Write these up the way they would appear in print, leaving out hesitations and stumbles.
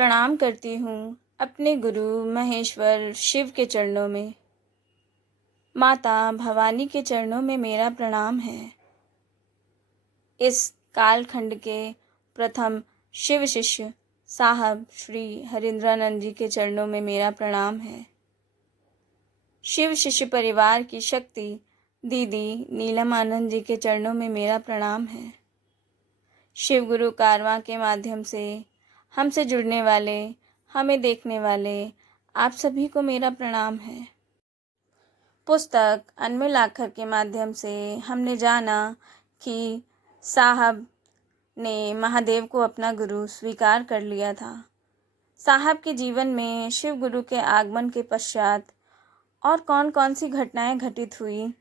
प्रणाम करती हूँ अपने गुरु महेश्वर शिव के चरणों में। माता भवानी के चरणों में मेरा प्रणाम है। इस कालखंड के प्रथम शिव शिष्य साहब श्री हरिंद्रानंद जी के चरणों में मेरा प्रणाम है। शिव शिष्य परिवार की शक्ति दीदी नीलम आनंद जी के चरणों में मेरा प्रणाम है। शिव गुरु कारवां के माध्यम से हमसे जुड़ने वाले, हमें देखने वाले आप सभी को मेरा प्रणाम है। पुस्तक अनमोल आखर के माध्यम से हमने जाना कि साहब ने महादेव को अपना गुरु स्वीकार कर लिया था। साहब के जीवन में शिव गुरु के आगमन के पश्चात और कौन कौन सी घटनाएं घटित हुई,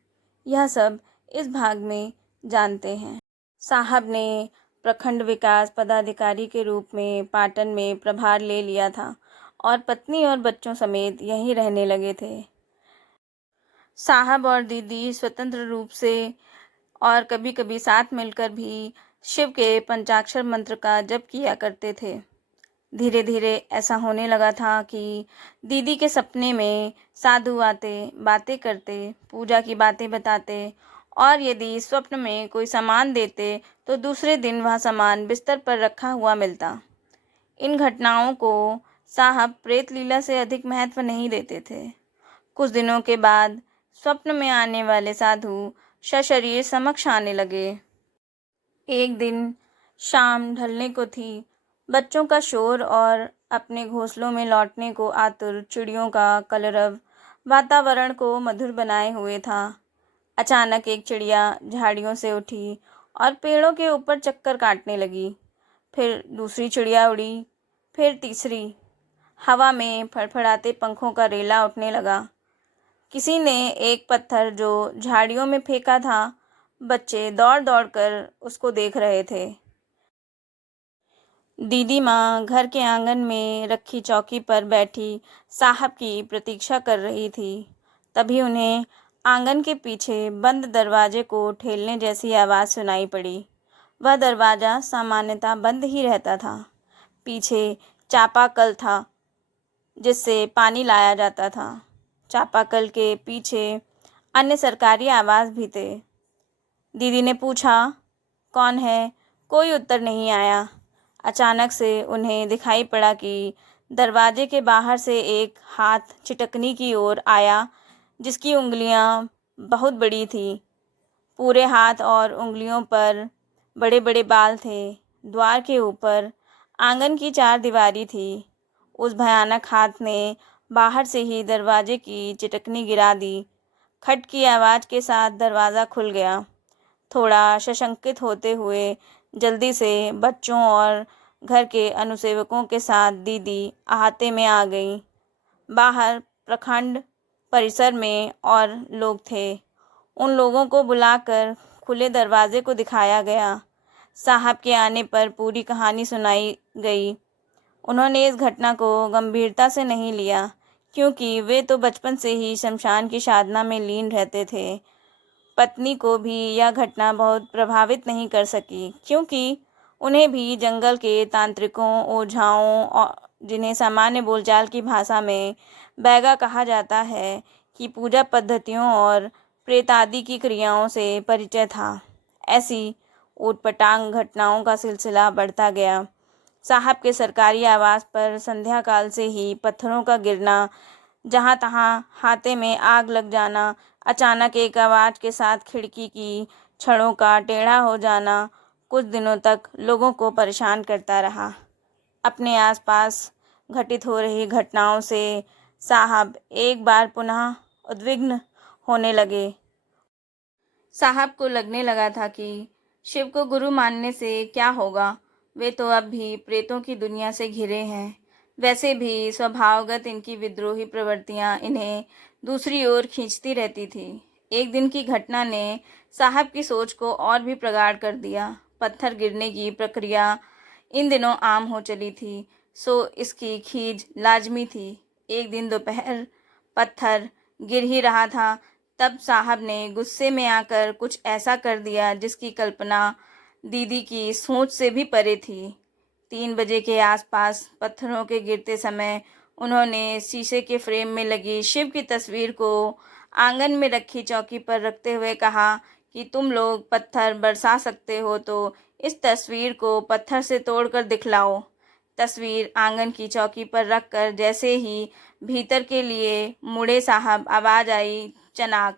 यह सब इस भाग में जानते हैं। साहब ने प्रखंड विकास पदाधिकारी के रूप में पाटन में प्रभार ले लिया था और पत्नी और बच्चों समेत यहीं रहने लगे थे। साहब और दीदी स्वतंत्र रूप से और कभी कभी साथ मिलकर भी शिव के पंचाक्षर मंत्र का जप किया करते थे। धीरे धीरे ऐसा होने लगा था कि दीदी के सपने में साधु आते, बातें करते, पूजा की बातें बताते और यदि स्वप्न में कोई सामान देते तो दूसरे दिन वह सामान बिस्तर पर रखा हुआ मिलता। इन घटनाओं को साहब प्रेत लीला से अधिक महत्व नहीं देते थे। कुछ दिनों के बाद स्वप्न में आने वाले साधु सशरीर समक्ष आने लगे। एक दिन शाम ढलने को थी। बच्चों का शोर और अपने घोंसलों में लौटने को आतुर चिड़ियों का कलरव वातावरण को मधुर बनाए हुए था। अचानक एक चिड़िया झाड़ियों से उठी और पेड़ों के ऊपर चक्कर काटने लगी। फिर दूसरी चिड़िया उड़ी, फिर तीसरी। हवा में फड़फड़ाते पंखों का रेला उठने लगा। किसी ने एक पत्थर जो झाड़ियों में फेंका था। बच्चे दौड़ दौड़ कर उसको देख रहे थे। दीदी माँ घर के आंगन में रखी चौकी पर बैठी साहब की प्रतीक्षा कर रही थी। तभी उन्हें आंगन के पीछे बंद दरवाजे को ठेलने जैसी आवाज़ सुनाई पड़ी। वह दरवाज़ा सामान्यतः बंद ही रहता था। पीछे चापाकल था जिससे पानी लाया जाता था। चापाकल के पीछे अन्य सरकारी आवास भी थे। दीदी ने पूछा, कौन है? कोई उत्तर नहीं आया। अचानक से उन्हें दिखाई पड़ा कि दरवाजे के बाहर से एक हाथ छिटकनी की ओर आया जिसकी उंगलियां बहुत बड़ी थीं। पूरे हाथ और उंगलियों पर बड़े बड़े बाल थे। द्वार के ऊपर आंगन की चारदीवारी थी। उस भयानक हाथ ने बाहर से ही दरवाजे की चिटकनी गिरा दी। खट की आवाज़ के साथ दरवाज़ा खुल गया। थोड़ा सशंकित होते हुए जल्दी से बच्चों और घर के अनुसेवकों के साथ दीदी अहाते में आ गई। बाहर प्रखंड परिसर में और लोग थे। उन लोगों को बुलाकर खुले दरवाजे को दिखाया गया। साहब के आने पर पूरी कहानी सुनाई गई। उन्होंने इस घटना को गंभीरता से नहीं लिया क्योंकि वे तो बचपन से ही शमशान की साधना में लीन रहते थे। पत्नी को भी यह घटना बहुत प्रभावित नहीं कर सकी क्योंकि उन्हें भी जंगल के तांत्रिकों, ओझाओं और जिन्हें सामान्य बोलचाल की भाषा में बैगा कहा जाता है कि पूजा पद्धतियों और प्रेत आदि की क्रियाओं से परिचय था। ऐसी ऊटपटांग घटनाओं का सिलसिला बढ़ता गया। साहब के सरकारी आवास पर संध्या काल से ही पत्थरों का गिरना, जहाँ तहाँ हाथे में आग लग जाना, अचानक एक आवाज़ के साथ खिड़की की छड़ों का टेढ़ा हो जाना कुछ दिनों तक लोगों को परेशान करता रहा। अपने आसपास घटित हो रही घटनाओं से साहब एक बार पुनः उद्विग्न होने लगे। साहब को लगने लगा था कि शिव को गुरु मानने से क्या होगा। वे तो अब भी प्रेतों की दुनिया से घिरे हैं। वैसे भी स्वभावगत इनकी विद्रोही प्रवृत्तियां इन्हें दूसरी ओर खींचती रहती थी। एक दिन की घटना ने साहब की सोच को और भी प्रगाढ़ कर दिया। पत्थर गिरने की प्रक्रिया इन दिनों आम हो चली थी, सो इसकी खींच लाजमी थी। एक दिन दोपहर पत्थर गिर ही रहा था, तब साहब ने गुस्से में आकर कुछ ऐसा कर दिया जिसकी कल्पना दीदी की सोच से भी परे थी। 3 बजे के आसपास पत्थरों के गिरते समय उन्होंने शीशे के फ्रेम में लगी शिव की तस्वीर को आंगन में रखी चौकी पर रखते हुए कहा कि तुम लोग पत्थर बरसा सकते हो तो इस तस्वीर को पत्थर से तोड़कर दिखलाओ। तस्वीर आंगन की चौकी पर रखकर जैसे ही भीतर के लिए मुड़े साहब, आवाज़ आई चनाक।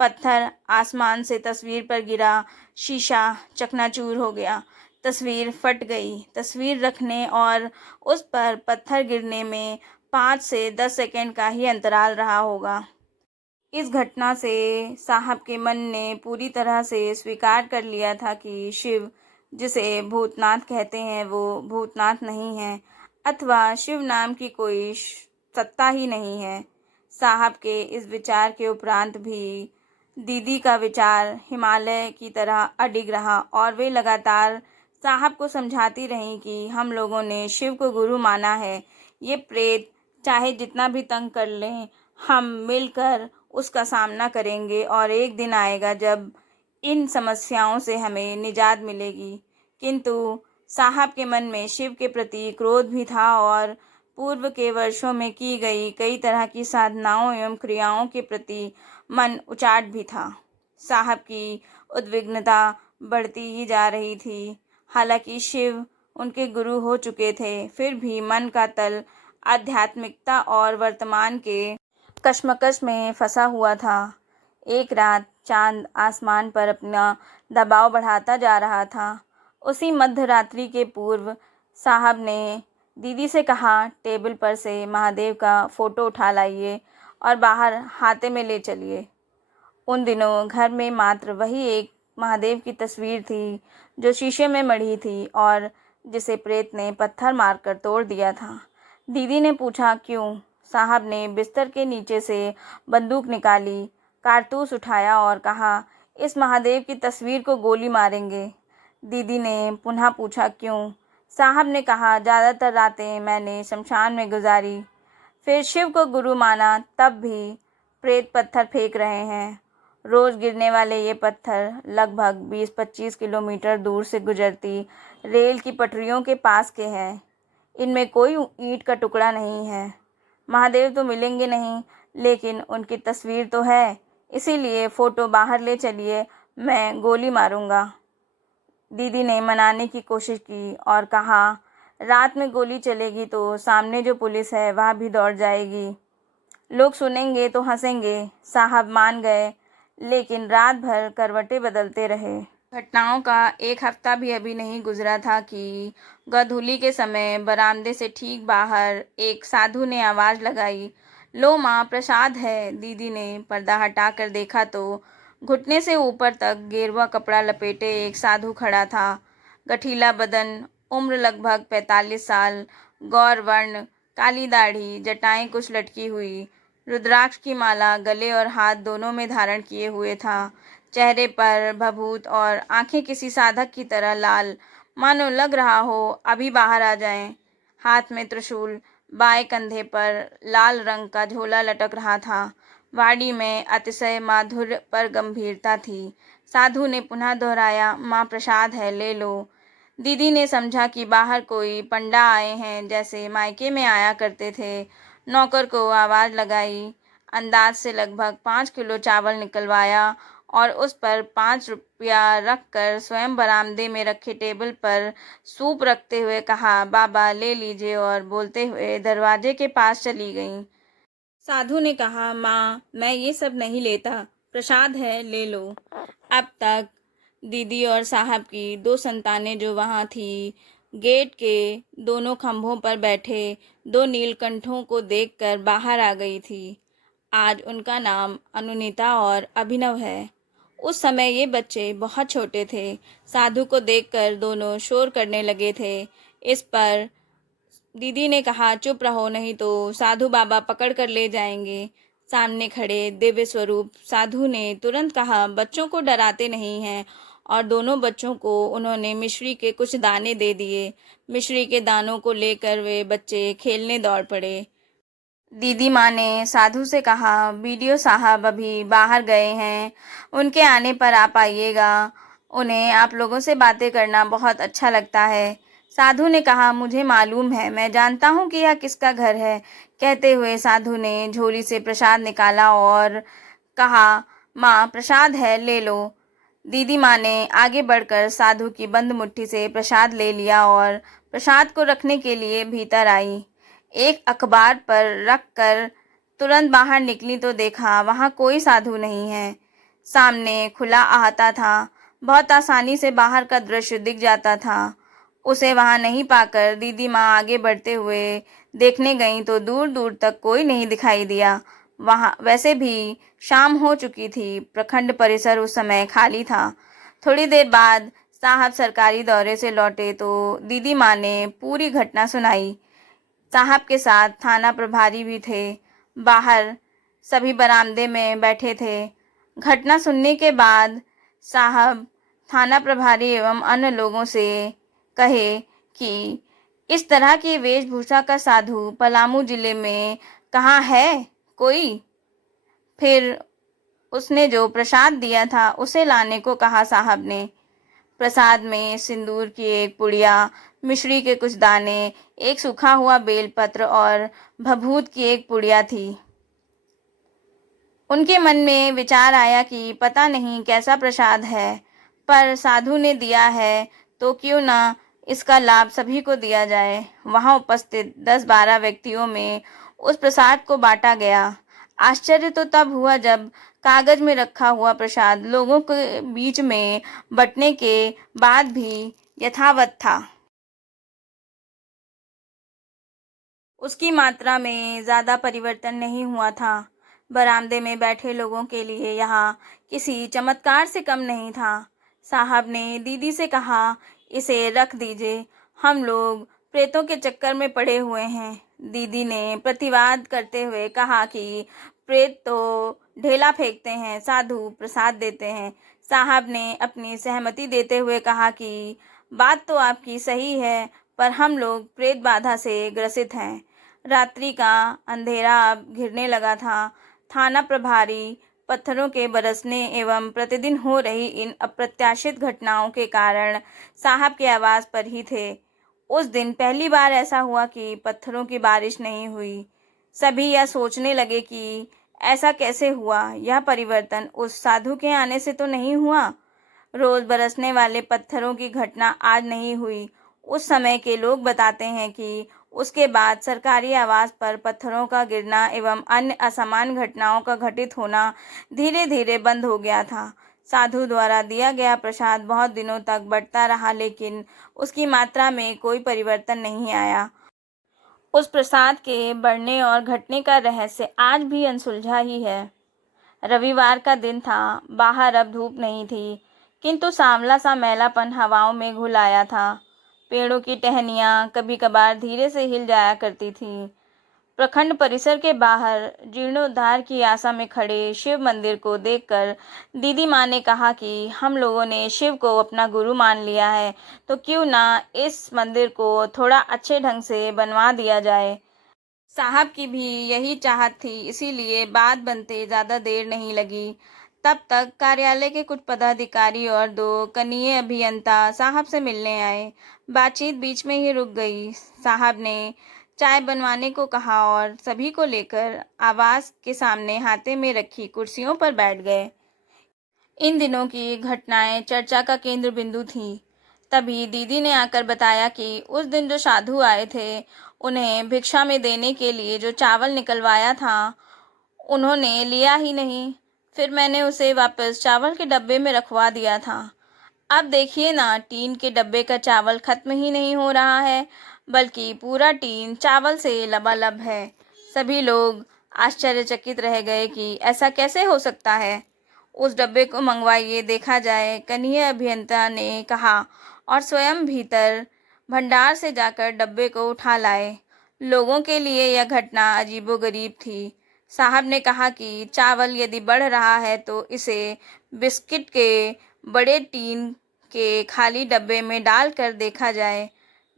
पत्थर आसमान से तस्वीर पर गिरा, शीशा चकनाचूर हो गया, तस्वीर फट गई। तस्वीर रखने और उस पर पत्थर गिरने में 5 से 10 सेकंड का ही अंतराल रहा होगा। इस घटना से साहब के मन ने पूरी तरह से स्वीकार कर लिया था कि शिव, जिसे भूतनाथ कहते हैं, वो भूतनाथ नहीं है, अथवा शिव नाम की कोई सत्ता ही नहीं है। साहब के इस विचार के उपरांत भी दीदी का विचार हिमालय की तरह अडिग रहा और वे लगातार साहब को समझाती रहीं कि हम लोगों ने शिव को गुरु माना है। ये प्रेत चाहे जितना भी तंग कर लें, हम मिलकर उसका सामना करेंगे और एक दिन आएगा जब इन समस्याओं से हमें निजात मिलेगी। किंतु साहब के मन में शिव के प्रति क्रोध भी था और पूर्व के वर्षों में की गई कई तरह की साधनाओं एवं क्रियाओं के प्रति मन उचाट भी था। साहब की उद्विग्नता बढ़ती ही जा रही थी। हालांकि शिव उनके गुरु हो चुके थे, फिर भी मन का तल आध्यात्मिकता और वर्तमान के कशमकश में फंसा हुआ था। एक रात चांद आसमान पर अपना दबाव बढ़ाता जा रहा था। उसी मध्य रात्रि के पूर्व साहब ने दीदी से कहा, टेबल पर से महादेव का फोटो उठा लाइए और बाहर हाथे में ले चलिए। उन दिनों घर में मात्र वही एक महादेव की तस्वीर थी जो शीशे में मढ़ी थी और जिसे प्रेत ने पत्थर मारकर तोड़ दिया था। दीदी ने पूछा, क्यों? साहब ने बिस्तर के नीचे से बंदूक निकाली, कारतूस उठाया और कहा, इस महादेव की तस्वीर को गोली मारेंगे। दीदी ने पुनः पूछा, क्यों? साहब ने कहा, ज़्यादातर रातें मैंने शमशान में गुजारी, फिर शिव को गुरु माना, तब भी प्रेत पत्थर फेंक रहे हैं। रोज़ गिरने वाले ये पत्थर लगभग 20-25 किलोमीटर दूर से गुजरती रेल की पटरियों के पास के हैं। इनमें कोई ईंट का टुकड़ा नहीं है। महादेव तो मिलेंगे नहीं, लेकिन उनकी तस्वीर तो है, इसीलिए फ़ोटो बाहर ले चलिए, मैं गोली मारूंगा। दीदी ने मनाने की कोशिश की और कहा, रात में गोली चलेगी तो सामने जो पुलिस है वह भी दौड़ जाएगी, लोग सुनेंगे तो हंसेंगे। साहब मान गए, लेकिन रात भर करवटें बदलते रहे। घटनाओं का एक हफ्ता भी अभी नहीं गुजरा था कि गोधूली के समय बरामदे से ठीक बाहर एक साधु ने आवाज़ लगाई, लो माँ, प्रसाद है। दीदी ने पर्दा हटाकर देखा तो घुटने से ऊपर तक गेरुआ कपड़ा लपेटे एक साधु खड़ा था। गठीला बदन, उम्र लगभग 45 साल, गौर वर्ण, काली दाढ़ी, जटाएं कुछ लटकी हुई, रुद्राक्ष की माला गले और हाथ दोनों में धारण किए हुए था। चेहरे पर भभूत और आंखें किसी साधक की तरह लाल, मानो लग रहा हो अभी बाहर आ जाएं। हाथ में त्रिशूल, बाएं कंधे पर लाल रंग का झोला लटक रहा था। वाणी में अतिशय माधुर्य पर गंभीरता थी। साधु ने पुनः दोहराया, माँ, प्रसाद है, ले लो। दीदी ने समझा कि बाहर कोई पंडा आए हैं, जैसे मायके में आया करते थे। नौकर को आवाज़ लगाई, अंदाज से लगभग 5 किलो चावल निकलवाया और उस पर 5 रुपया रखकर स्वयं बरामदे में रखे टेबल पर सूप रखते हुए कहा, बाबा ले लीजिए, और बोलते हुए दरवाजे के पास चली गईं। साधु ने कहा, माँ, मैं ये सब नहीं लेता, प्रसाद है, ले लो। अब तक दीदी और साहब की 2 संतानें जो वहाँ थी, गेट के दोनों खंभों पर बैठे 2 नीलकंठों को देखकर बाहर आ गई थी। आज उनका नाम अनुनीता और अभिनव है। उस समय ये बच्चे बहुत छोटे थे। साधु को देखकर दोनों शोर करने लगे थे। इस पर दीदी ने कहा, चुप रहो, नहीं तो साधु बाबा पकड़ कर ले जाएंगे। सामने खड़े दिव्य स्वरूप साधु ने तुरंत कहा, बच्चों को डराते नहीं हैं, और दोनों बच्चों को उन्होंने मिश्री के कुछ दाने दे दिए। मिश्री के दानों को लेकर वे बच्चे खेलने दौड़ पड़े। दीदी माँ ने साधु से कहा, बीडीओ साहब अभी बाहर गए हैं, उनके आने पर आप आइएगा, उन्हें आप लोगों से बातें करना बहुत अच्छा लगता है। साधु ने कहा, मुझे मालूम है, मैं जानता हूँ कि यह किसका घर है। कहते हुए साधु ने झोली से प्रसाद निकाला और कहा, माँ प्रसाद है, ले लो। दीदी माँ ने आगे बढ़कर साधु की बंद मुट्ठी से प्रसाद ले लिया और प्रसाद को रखने के लिए भीतर आई। एक अखबार पर रख कर तुरंत बाहर निकली तो देखा वहाँ कोई साधु नहीं है। सामने खुला अहाता था, बहुत आसानी से बाहर का दृश्य दिख जाता था। उसे वहां नहीं पाकर दीदी माँ आगे बढ़ते हुए देखने गईं तो दूर दूर तक कोई नहीं दिखाई दिया। वहां वैसे भी शाम हो चुकी थी। प्रखंड परिसर उस समय खाली था। थोड़ी देर बाद साहब सरकारी दौरे से लौटे तो दीदी माँ ने पूरी घटना सुनाई। साहब के साथ थाना प्रभारी भी थे। बाहर सभी बरामदे में बैठे थे। घटना सुनने के बाद साहब थाना प्रभारी एवं अन्य लोगों से कहे कि इस तरह की वेशभूषा का साधु पलामू जिले में कहाँ है कोई। फिर उसने जो प्रसाद दिया था उसे लाने को कहा साहब ने। प्रसाद में सिंदूर की एक पुड़िया, मिश्री के कुछ दाने, एक सूखा हुआ बेलपत्र और भभूत की एक पुड़िया थी। उनके मन में विचार आया कि पता नहीं कैसा प्रसाद है, पर साधु ने दिया है तो क्यों ना इसका लाभ सभी को दिया जाए। वहां उपस्थित 10-12 व्यक्तियों में उस प्रसाद को बांटा गया। आश्चर्य तो तब हुआ जब कागज में रखा हुआ प्रसाद लोगों के बीच में बंटने के बाद भी यथावत था। उसकी मात्रा में ज्यादा परिवर्तन नहीं हुआ था। बरामदे में बैठे लोगों के लिए यहाँ किसी चमत्कार से कम नहीं था। साहब ने दीदी से कहा, इसे रख दीजिए, हम लोग प्रेतों के चक्कर में पड़े हुए हैं। दीदी ने प्रतिवाद करते हुए कहा कि प्रेत तो ढेला फेंकते हैं, साधु प्रसाद देते हैं। साहब ने अपनी सहमति देते हुए कहा कि बात तो आपकी सही है, पर हम लोग प्रेत बाधा से ग्रसित हैं। रात्रि का अंधेरा अब घिरने लगा था। थाना प्रभारी पत्थरों के बरसने एवं प्रतिदिन हो रही इन अप्रत्याशित घटनाओं के कारण साहब के आवास पर ही थे। उस दिन पहली बार ऐसा हुआ कि पत्थरों की बारिश नहीं हुई। सभी यह सोचने लगे कि ऐसा कैसे हुआ, यह परिवर्तन उस साधु के आने से तो नहीं हुआ। रोज बरसने वाले पत्थरों की घटना आज नहीं हुई। उस समय के लोग बताते हैं कि उसके बाद सरकारी आवास पर पत्थरों का गिरना एवं अन्य असामान्य घटनाओं का घटित होना धीरे धीरे बंद हो गया था। साधु द्वारा दिया गया प्रसाद बहुत दिनों तक बढ़ता रहा, लेकिन उसकी मात्रा में कोई परिवर्तन नहीं आया। उस प्रसाद के बढ़ने और घटने का रहस्य आज भी अनसुलझा ही है। रविवार का दिन था। बाहर अब धूप नहीं थी, किंतु सांवला सा मैलापन हवाओं में घुल आया था। पेड़ों की टहनियाँ कभी कभार धीरे से हिल जाया करती थीं। प्रखंड परिसर के बाहर जीर्णोद्धार की आशा में खड़े शिव मंदिर को देखकर दीदी माँ ने कहा कि हम लोगों ने शिव को अपना गुरु मान लिया है, तो क्यों ना इस मंदिर को थोड़ा अच्छे ढंग से बनवा दिया जाए। साहब की भी यही चाहत थी, इसीलिए बात बनते ज़्यादा देर नहीं लगी। तब तक कार्यालय के कुछ पदाधिकारी और 2 कनीय अभियंता साहब से मिलने आए। बातचीत बीच में ही रुक गई। साहब ने चाय बनवाने को कहा और सभी को लेकर आवास के सामने हाथे में रखी कुर्सियों पर बैठ गए। इन दिनों की घटनाएं चर्चा का केंद्र बिंदु थीं। तभी दीदी ने आकर बताया कि उस दिन जो साधु आए थे, उन्हें भिक्षा में देने के लिए जो चावल निकलवाया था, उन्होंने लिया ही नहीं। फिर मैंने उसे वापस चावल के डब्बे में रखवा दिया था। अब देखिए ना, टीन के डब्बे का चावल खत्म ही नहीं हो रहा है, बल्कि पूरा टीन चावल से लबालब है। सभी लोग आश्चर्यचकित रह गए कि ऐसा कैसे हो सकता है। उस डब्बे को मंगवाइए, देखा जाए, कनीय अभियंता ने कहा और स्वयं भीतर भंडार से जाकर डब्बे को उठा लाए। लोगों के लिए यह घटना अजीबोगरीब थी। साहब ने कहा कि चावल यदि बढ़ रहा है तो इसे बिस्किट के बड़े टीन के खाली डब्बे में डालकर देखा जाए।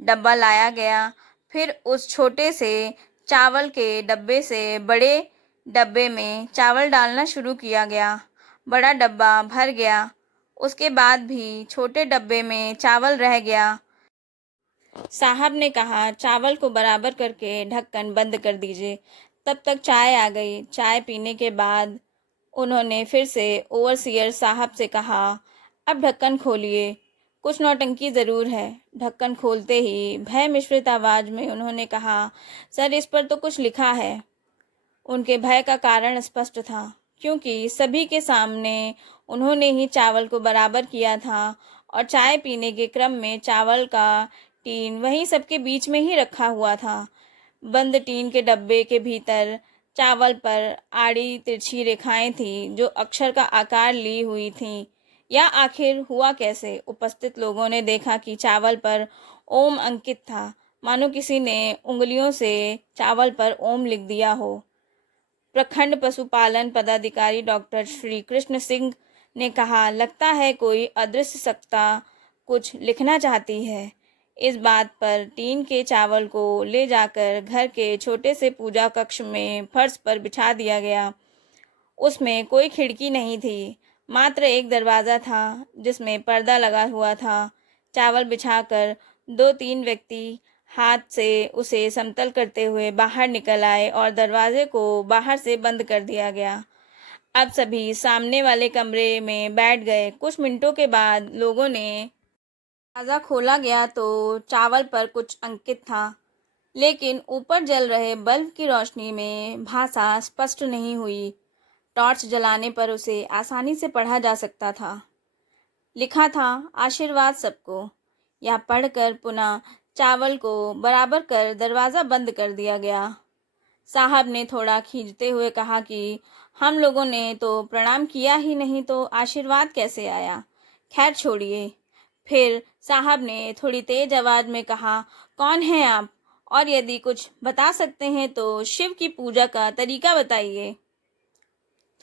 डब्बा लाया गया। फिर उस छोटे से चावल के डब्बे से बड़े डब्बे में चावल डालना शुरू किया गया। बड़ा डब्बा भर गया। उसके बाद भी छोटे डब्बे में चावल रह गया। साहब ने कहा, चावल को बराबर करके ढक्कन बंद कर दीजिए। तब तक चाय आ गई। चाय पीने के बाद उन्होंने फिर से ओवरसियर साहब से कहा, अब ढक्कन खोलिए, कुछ नौटंकी ज़रूर है। ढक्कन खोलते ही भय मिश्रित आवाज़ में उन्होंने कहा, सर इस पर तो कुछ लिखा है। उनके भय का कारण स्पष्ट था, क्योंकि सभी के सामने उन्होंने ही चावल को बराबर किया था और चाय पीने के क्रम में चावल का टीन वहीं सबके बीच में ही रखा हुआ था। बंद टीन के डब्बे के भीतर चावल पर आड़ी तिरछी रेखाएं थीं जो अक्षर का आकार ली हुई थीं। या आखिर हुआ कैसे? उपस्थित लोगों ने देखा कि चावल पर ओम अंकित था, मानो किसी ने उंगलियों से चावल पर ओम लिख दिया हो। प्रखंड पशुपालन पदाधिकारी डॉक्टर श्री कृष्ण सिंह ने कहा, लगता है कोई अदृश्य सत्ता कुछ लिखना चाहती है। इस बात पर टीन के चावल को ले जाकर घर के छोटे से पूजा कक्ष में फर्श पर बिछा दिया गया। उसमें कोई खिड़की नहीं थी, मात्र एक दरवाज़ा था जिसमें पर्दा लगा हुआ था। चावल बिछाकर 2-3 व्यक्ति हाथ से उसे समतल करते हुए बाहर निकल आए और दरवाजे को बाहर से बंद कर दिया गया। अब सभी सामने वाले कमरे में बैठ गए। कुछ मिनटों के बाद लोगों ने दरवाज़ा खोला गया तो चावल पर कुछ अंकित था, लेकिन ऊपर जल रहे बल्ब की रोशनी में भाषा स्पष्ट नहीं हुई। टॉर्च जलाने पर उसे आसानी से पढ़ा जा सकता था। लिखा था, आशीर्वाद सबको। यह पढ़कर पुनः चावल को बराबर कर दरवाज़ा बंद कर दिया गया। साहब ने थोड़ा खींचते हुए कहा कि हम लोगों ने तो प्रणाम किया ही नहीं तो आशीर्वाद कैसे आया? खैर छोड़िए। फिर साहब ने थोड़ी तेज आवाज़ में कहा, कौन हैं आप? और यदि कुछ बता सकते हैं तो शिव की पूजा का तरीका बताइए।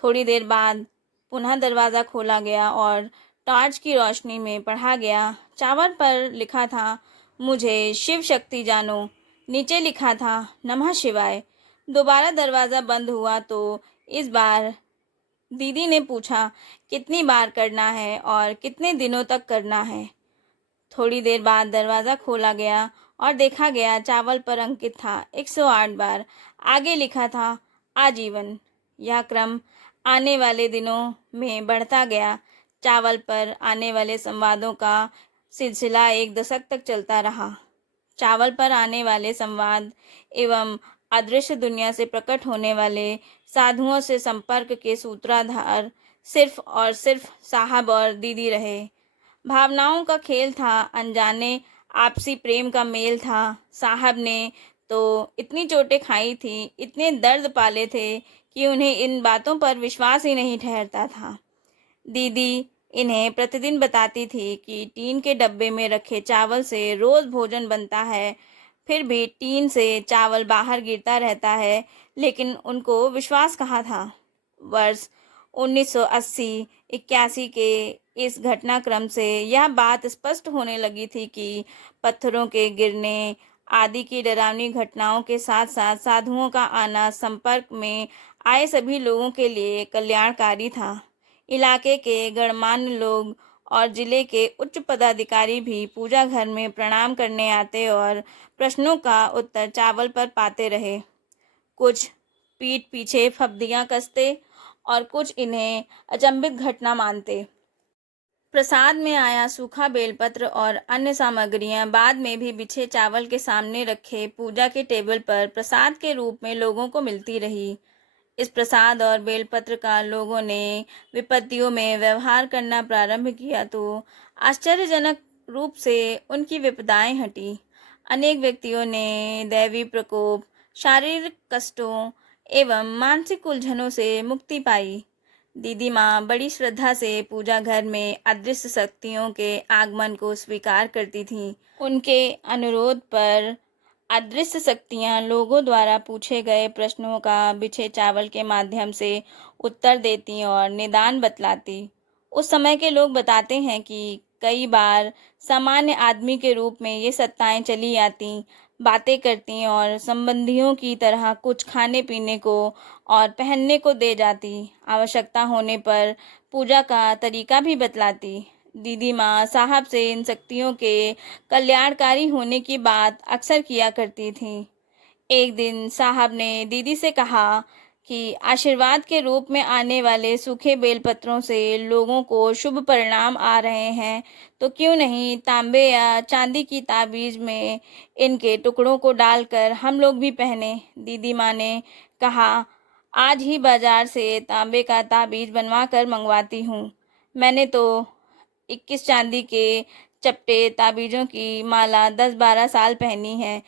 थोड़ी देर बाद पुनः दरवाज़ा खोला गया और टॉर्च की रोशनी में पढ़ा गया। चावल पर लिखा था, मुझे शिव शक्ति जानो। नीचे लिखा था, नमः शिवाय। दोबारा दरवाज़ा बंद हुआ तो इस बार दीदी ने पूछा, कितनी बार करना है और कितने दिनों तक करना है? थोड़ी देर बाद दरवाज़ा खोला गया और देखा गया चावल पर अंकित था 108 बार। आगे लिखा था, आजीवन। यह क्रम आने वाले दिनों में बढ़ता गया। चावल पर आने वाले संवादों का सिलसिला 1 दशक तक चलता रहा। चावल पर आने वाले संवाद एवं अदृश्य दुनिया से प्रकट होने वाले साधुओं से संपर्क के सूत्रधार सिर्फ और सिर्फ साहब और दीदी रहे। भावनाओं का खेल था, अनजाने आपसी प्रेम का मेल था। साहब ने तो इतनी चोटें खाई थी, इतने दर्द पाले थे कि उन्हें इन बातों पर विश्वास ही नहीं ठहरता था। दीदी इन्हें प्रतिदिन बताती थी कि टीन के डब्बे में रखे चावल से रोज़ भोजन बनता है, फिर भी टीन से चावल बाहर गिरता रहता है, लेकिन उनको विश्वास कहाँ था। वर्ष 1980-81 के इस घटनाक्रम से यह बात स्पष्ट होने लगी थी कि पत्थरों के गिरने आदि की डरावनी घटनाओं के साथ साथ साधुओं का आना संपर्क में आए सभी लोगों के लिए कल्याणकारी था। इलाके के गणमान्य लोग और जिले के उच्च पदाधिकारी भी पूजा घर में प्रणाम करने आते और प्रश्नों का उत्तर चावल पर पाते रहे। कुछ पीठ पीछे फब्तियां कसते और कुछ इन्हें अचंभित घटना मानते। प्रसाद में आया सूखा बेलपत्र और अन्य सामग्रियां बाद में भी बिछे चावल के सामने रखे पूजा के टेबल पर प्रसाद के रूप में लोगों को मिलती रही। इस प्रसाद और बेलपत्र का लोगों ने विपत्तियों में व्यवहार करना प्रारंभ किया तो आश्चर्यजनक रूप से उनकी विपदाएं हटी। अनेक व्यक्तियों ने दैवी प्रकोप, शारीरिक कष्टों एवं मानसिक उलझनों से मुक्ति पाई। दीदी माँ बड़ी श्रद्धा से पूजा घर में अदृश्य शक्तियों के आगमन को स्वीकार करती थीं। उनके अनुरोध पर अदृश्य शक्तियाँ लोगों द्वारा पूछे गए प्रश्नों का बिछे चावल के माध्यम से उत्तर देती और निदान बतलाती। उस समय के लोग बताते हैं कि कई बार सामान्य आदमी के रूप में ये सत्ताएं चली आती, बातें करती और संबंधियों की तरह कुछ खाने पीने को और पहनने को दे जाती। आवश्यकता होने पर पूजा का तरीका भी बतलाती। दीदी माँ साहब से इन शक्तियों के कल्याणकारी होने की बात अक्सर किया करती थीं। एक दिन साहब ने दीदी से कहा कि आशीर्वाद के रूप में आने वाले सूखे बेलपत्रों से लोगों को शुभ परिणाम आ रहे हैं, तो क्यों नहीं तांबे या चांदी की ताबीज में इनके टुकड़ों को डालकर हम लोग भी पहने। दीदी माँ ने कहा, आज ही बाजार से तांबे का ताबीज बनवा कर मंगवाती हूँ। मैंने तो 21 चांदी के चपटे ताबीजों की माला 10-12 साल पहनी है,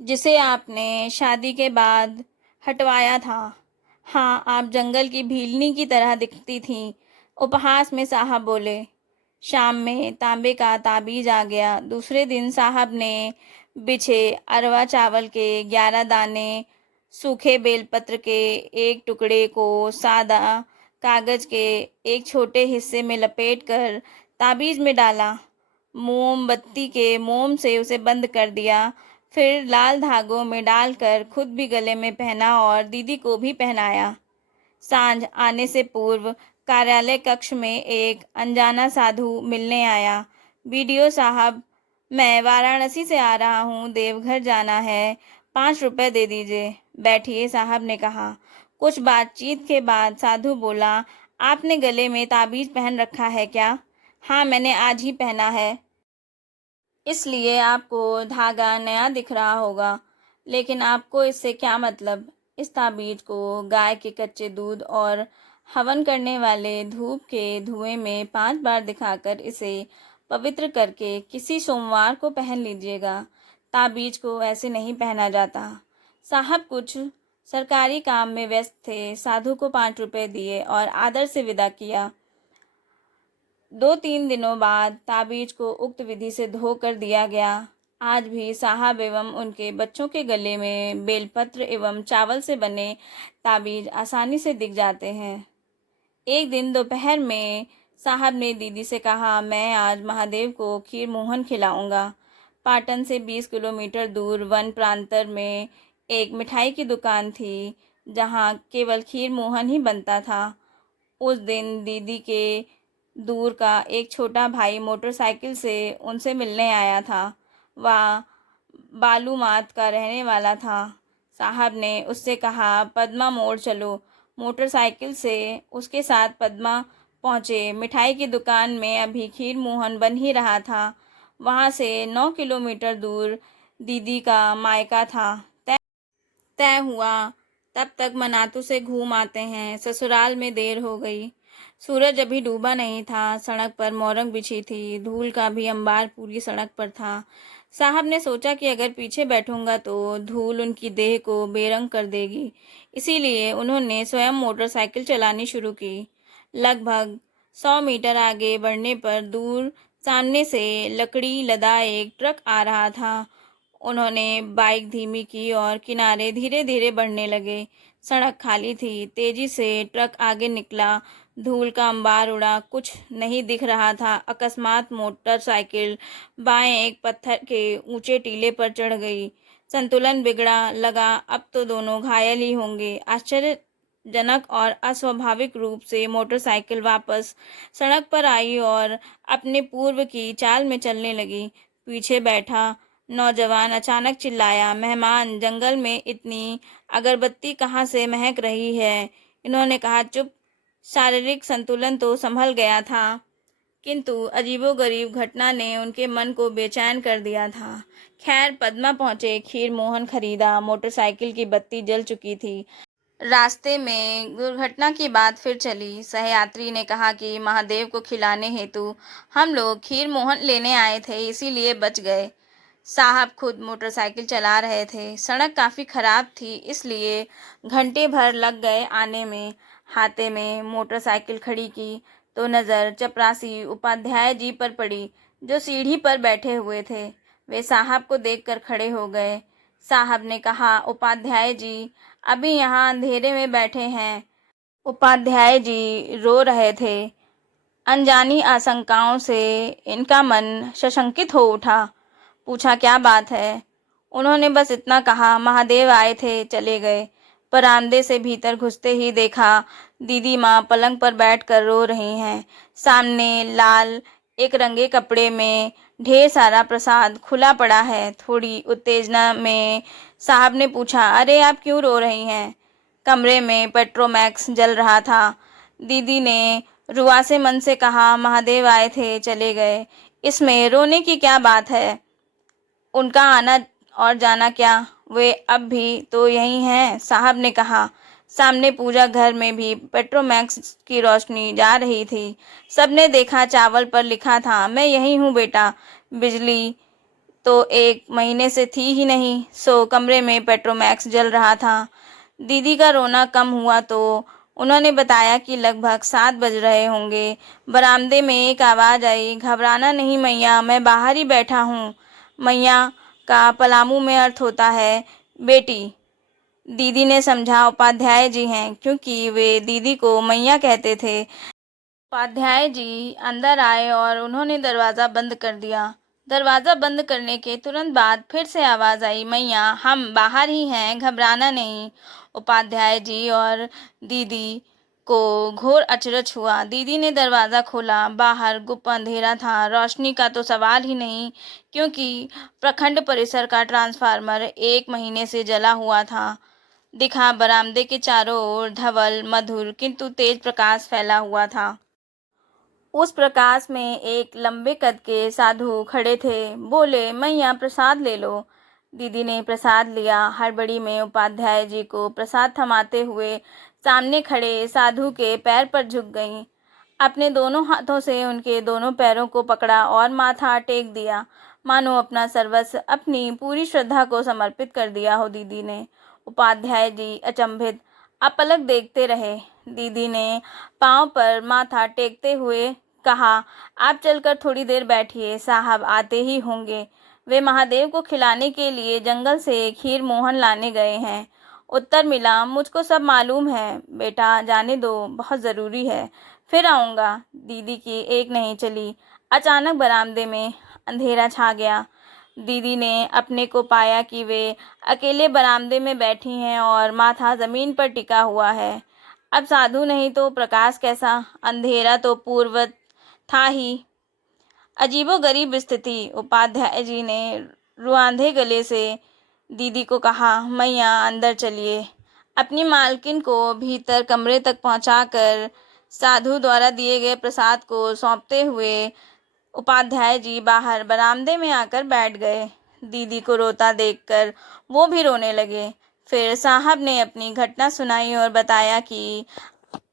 जिसे आपने शादी के बाद हटवाया था। हाँ, आप जंगल की भीलनी की तरह दिखती थीं। उपहास में साहब बोले। शाम में तांबे का ताबीज आ गया। दूसरे दिन साहब ने बिछे अरवा चावल के 11 दाने, सूखे बेलपत्र के एक टुकड़े को सादा कागज के एक छोटे हिस्से में लपेटकर ताबीज में डाला। मोमबत्ती के मोम से उसे बंद कर दिया। फिर लाल धागों में डालकर खुद भी गले में पहना और दीदी को भी पहनाया। सांझ आने से पूर्व कार्यालय कक्ष में एक अनजाना साधु मिलने आया। बीडीओ साहब, मैं वाराणसी से आ रहा हूँ, देवघर जाना है, 5 रुपए दे दीजिए। बैठिए, साहब ने कहा। कुछ बातचीत के बाद साधु बोला, आपने गले में ताबीज पहन रखा है क्या? हाँ, मैंने आज ही पहना है, इसलिए आपको धागा नया दिख रहा होगा, लेकिन आपको इससे क्या मतलब? इस ताबीज को गाय के कच्चे दूध और हवन करने वाले धूप के धुएं में 5 बार दिखाकर इसे पवित्र करके किसी सोमवार को पहन लीजिएगा। ताबीज को ऐसे नहीं पहना जाता। साहब कुछ सरकारी काम में व्यस्त थे। साधु को 5 रुपए दिए और आदर से विदा किया। 2-3 दिनों बाद ताबीज को उक्त विधि से धो कर दिया गया। आज भी साहब एवं उनके बच्चों के गले में बेलपत्र एवं चावल से बने ताबीज आसानी से दिख जाते हैं। एक दिन दोपहर में साहब ने दीदी से कहा, मैं आज महादेव को खीर मोहन खिलाऊंगा। पाटन से 20 किलोमीटर दूर वन प्रांतर में एक मिठाई की दुकान थी, जहाँ केवल खीर मोहन ही बनता था। उस दिन दीदी के दूर का एक छोटा भाई मोटरसाइकिल से उनसे मिलने आया था। वह बालूमाथ का रहने वाला था। साहब ने उससे कहा, पद्मा मोड़ चलो। मोटरसाइकिल से उसके साथ पद्मा पहुँचे। मिठाई की दुकान में अभी खीर मोहन बन ही रहा था। वहाँ से 9 किलोमीटर दूर दीदी का मायका था। तय हुआ तब तक मनातू से घूम आते हैं। ससुराल में देर हो गई। सूरज अभी डूबा नहीं था। सड़क पर मोरंग बिछी थी। धूल का भी अंबार पूरी सड़क पर था। साहब ने सोचा कि अगर पीछे बैठूंगा तो धूल उनकी देह को बेरंग कर देगी। इसीलिए उन्होंने स्वयं मोटरसाइकिल चलानी शुरू की। लगभग 100 मीटर आगे बढ़ने पर दूर सामने से लकड़ी लदा एक ट्रक आ रहा था। उन्होंने बाइक धीमी की और किनारे धीरे धीरे बढ़ने लगे। सड़क खाली थी। तेजी से ट्रक आगे निकला। धूल का अंबार उड़ा, कुछ नहीं दिख रहा था। अकस्मात मोटरसाइकिल बाएं एक पत्थर के ऊंचे टीले पर चढ़ गई। संतुलन बिगड़ा। लगा अब तो दोनों घायल ही होंगे। आश्चर्यजनक और अस्वाभाविक रूप से मोटरसाइकिल वापस सड़क पर आई और अपने पूर्व की चाल में चलने लगी। पीछे बैठा नौजवान अचानक चिल्लाया, मेहमान, जंगल में इतनी अगरबत्ती कहाँ से महक रही है? इन्होंने कहा, चुप। शारीरिक संतुलन तो संभल गया था, किंतु अजीबोगरीब घटना ने उनके मन को बेचैन कर दिया था। खैर, पद्मा पहुंचे, खीर मोहन खरीदा। मोटरसाइकिल की बत्ती जल चुकी थी। रास्ते में दुर्घटना की बात फिर चली। सहयात्री ने कहा कि महादेव को खिलाने हेतु हम लोग खीर मोहन लेने आए थे, इसीलिए बच गए। साहब खुद मोटरसाइकिल चला रहे थे। सड़क काफ़ी खराब थी, इसलिए घंटे भर लग गए आने में। हाथे में मोटरसाइकिल खड़ी की तो नज़र चपरासी उपाध्याय जी पर पड़ी, जो सीढ़ी पर बैठे हुए थे। वे साहब को देखकर खड़े हो गए। साहब ने कहा, उपाध्याय जी अभी यहाँ अंधेरे में बैठे हैं। उपाध्याय जी रो रहे थे। अनजानी आशंकाओं से इनका मन सशंकित हो उठा। पूछा, क्या बात है? उन्होंने बस इतना कहा, महादेव आए थे, चले गए। बरामदे से भीतर घुसते ही देखा दीदी माँ पलंग पर बैठकर रो रही हैं। सामने लाल एक रंगे कपड़े में ढेर सारा प्रसाद खुला पड़ा है। थोड़ी उत्तेजना में साहब ने पूछा, अरे आप क्यों रो रही हैं? कमरे में पेट्रोमैक्स जल रहा था। दीदी ने रुआसे मन से कहा, महादेव आए थे, चले गए, इसमें रोने की क्या बात है? उनका आना और जाना क्या, वे अब भी तो यही हैं, साहब ने कहा। सामने पूजा घर में भी पेट्रोमैक्स की रोशनी जा रही थी। सबने देखा, चावल पर लिखा था, मैं यही हूँ बेटा। बिजली तो 1 महीने से थी ही नहीं, सो कमरे में पेट्रोमैक्स जल रहा था। दीदी का रोना कम हुआ तो उन्होंने बताया कि लगभग 7 बज रहे होंगे। बरामदे में एक आवाज़ आई, घबराना नहीं मैया, मैं बाहर ही बैठा हूँ। मैया का पलामू में अर्थ होता है बेटी। दीदी ने समझा, उपाध्याय जी हैं, क्योंकि वे दीदी को मैया कहते थे। उपाध्याय जी अंदर आए और उन्होंने दरवाज़ा बंद कर दिया। दरवाज़ा बंद करने के तुरंत बाद फिर से आवाज़ आई, मैया हम बाहर ही हैं, घबराना नहीं। उपाध्याय जी और दीदी को घोर अचरज हुआ। दीदी ने दरवाज़ा खोला। बाहर गुप्त अंधेरा था, रोशनी का तो सवाल ही नहीं, क्योंकि प्रखंड परिसर का ट्रांसफार्मर 1 महीने से जला हुआ था। दिखा, बरामदे के चारों ओर धवल मधुर किंतु तेज प्रकाश फैला हुआ था। उस प्रकाश में एक लंबे कद के साधु खड़े थे। बोले, मैया प्रसाद ले लो। दीदी ने प्रसाद लिया। हड़बड़ी में उपाध्याय जी को प्रसाद थमाते हुए सामने खड़े साधु के पैर पर झुक गईं। अपने दोनों हाथों से उनके दोनों पैरों को पकड़ा और माथा टेक दिया, मानो अपना सर्वस्व, अपनी पूरी श्रद्धा को समर्पित कर दिया हो दीदी ने। उपाध्याय जी अचंभित अपलक देखते रहे। दीदी ने पांव पर माथा टेकते हुए कहा, आप चलकर थोड़ी देर बैठिए, साहब आते ही होंगे। वे महादेव को खिलाने के लिए जंगल से खीर मोहन लाने गए हैं। उत्तर मिला, मुझको सब मालूम है बेटा, जाने दो, बहुत ज़रूरी है, फिर आऊँगा। दीदी की एक नहीं चली। अचानक बरामदे में अंधेरा छा गया। दीदी ने अपने को पाया कि वे अकेले बरामदे में बैठी हैं और माथा ज़मीन पर टिका हुआ है। अब साधु नहीं तो प्रकाश कैसा? अंधेरा तो पूर्ववत था ही। अजीबोगरीब स्थिति। उपाध्याय जी ने रुआंधे गले से दीदी को कहा, मैया अंदर चलिए। अपनी मालकिन को भीतर कमरे तक पहुंचाकर साधु द्वारा दिए गए प्रसाद को सौंपते हुए उपाध्याय जी बाहर बरामदे में आकर बैठ गए। दीदी को रोता देखकर वो भी रोने लगे। फिर साहब ने अपनी घटना सुनाई और बताया कि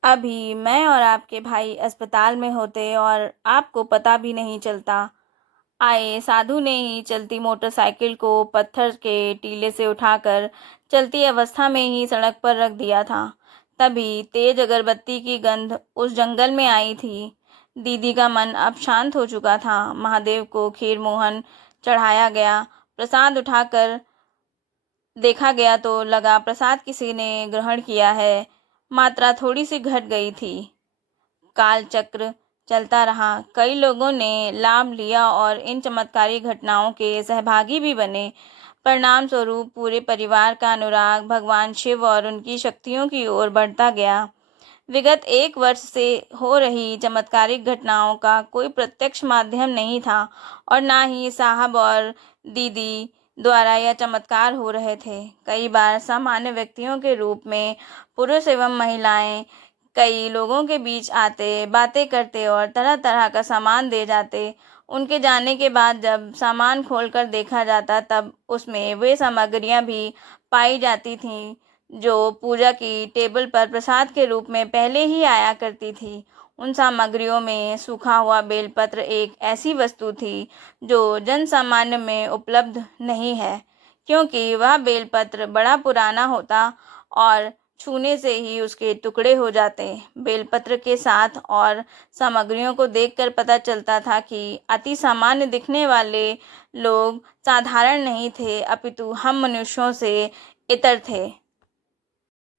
अभी मैं और आपके भाई अस्पताल में होते और आपको पता भी नहीं चलता। आए साधु ने ही चलती मोटरसाइकिल को पत्थर के टीले से उठाकर चलती अवस्था में ही सड़क पर रख दिया था। तभी तेज अगरबत्ती की गंध उस जंगल में आई थी। दीदी का मन अब शांत हो चुका था। महादेव को खीर मोहन चढ़ाया गया। प्रसाद उठाकर देखा गया तो लगा प्रसाद किसी ने ग्रहण किया है। मात्रा थोड़ी सी घट गई थी। काल चक्र चलता रहा। कई लोगों ने लाभ लिया और इन चमत्कारी घटनाओं के सहभागी भी बने। परिणाम स्वरूप पूरे परिवार का अनुराग भगवान शिव और उनकी शक्तियों की ओर बढ़ता गया। विगत 1 वर्ष से हो रही चमत्कारिक घटनाओं का कोई प्रत्यक्ष माध्यम नहीं था और ना ही साहब और दीदी द्वारा यह चमत्कार हो रहे थे। कई बार सामान्य व्यक्तियों के रूप में पुरुष एवं महिलाएं कई लोगों के बीच आते, बातें करते और तरह तरह का सामान दे जाते। उनके जाने के बाद जब सामान खोलकर देखा जाता तब उसमें वे सामग्रियां भी पाई जाती थीं जो पूजा की टेबल पर प्रसाद के रूप में पहले ही आया करती थी। उन सामग्रियों में सूखा हुआ बेलपत्र एक ऐसी वस्तु थी जो जन सामान्य में उपलब्ध नहीं है, क्योंकि वह बेलपत्र बड़ा पुराना होता और छूने से ही उसके टुकड़े हो जाते। बेलपत्र के साथ और सामग्रियों को देखकर पता चलता था कि अति सामान्य दिखने वाले लोग साधारण नहीं थे, अपितु हम मनुष्यों से इतर थे।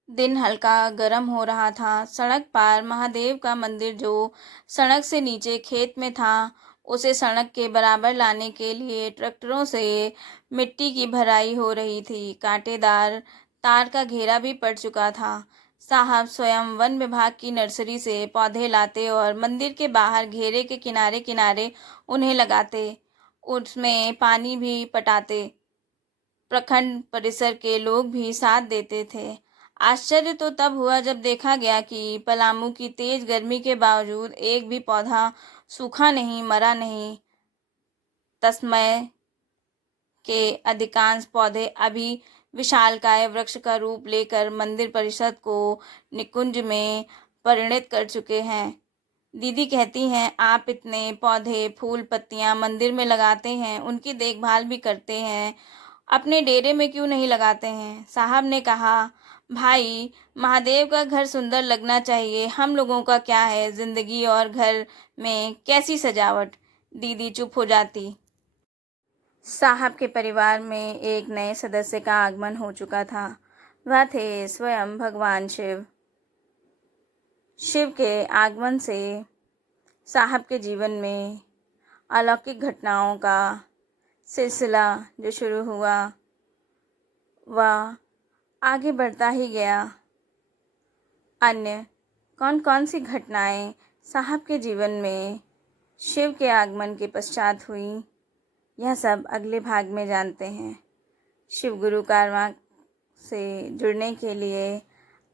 दिन हल्का गर्म हो रहा था। सड़क पार महादेव का मंदिर, जो सड़क से नीचे खेत में था, उसे सड़क के बराबर लाने के लिए ट्रैक्टरों से मिट्टी की भराई हो रही थी। कांटेदार तार का घेरा भी पड़ चुका था। साहब स्वयं वन विभाग की नर्सरी से पौधे लाते और मंदिर के बाहर घेरे के किनारे किनारे उन्हें लगाते, उसमें पानी भी पटाते। प्रखंड परिसर के लोग भी साथ देते थे। आश्चर्य तो तब हुआ जब देखा गया कि पलामू की तेज गर्मी के बावजूद एक भी पौधा सूखा नहीं, मरा नहीं। तस्मय के अधिकांश पौधे अभी विशालकाय वृक्ष का रूप लेकर मंदिर परिषद को निकुंज में परिणत कर चुके हैं। दीदी कहती हैं, आप इतने पौधे, फूल, पत्तियां मंदिर में लगाते हैं, उनकी देखभाल भी करते हैं, अपने डेरे में क्यों नहीं लगाते हैं? साहब ने कहा, भाई, महादेव का घर सुंदर लगना चाहिए, हम लोगों का क्या है, जिंदगी और घर में कैसी सजावट। दीदी चुप हो जाती। साहब के परिवार में एक नए सदस्य का आगमन हो चुका था। वह थे स्वयं भगवान शिव। शिव के आगमन से साहब के जीवन में अलौकिक घटनाओं का सिलसिला जो शुरू हुआ वह आगे बढ़ता ही गया। अन्य कौन कौन सी घटनाएं साहब के जीवन में शिव के आगमन के पश्चात हुई, यह सब अगले भाग में जानते हैं। शिव गुरु कारवां से जुड़ने के लिए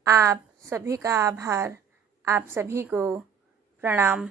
आप सभी का आभार, आप सभी को प्रणाम।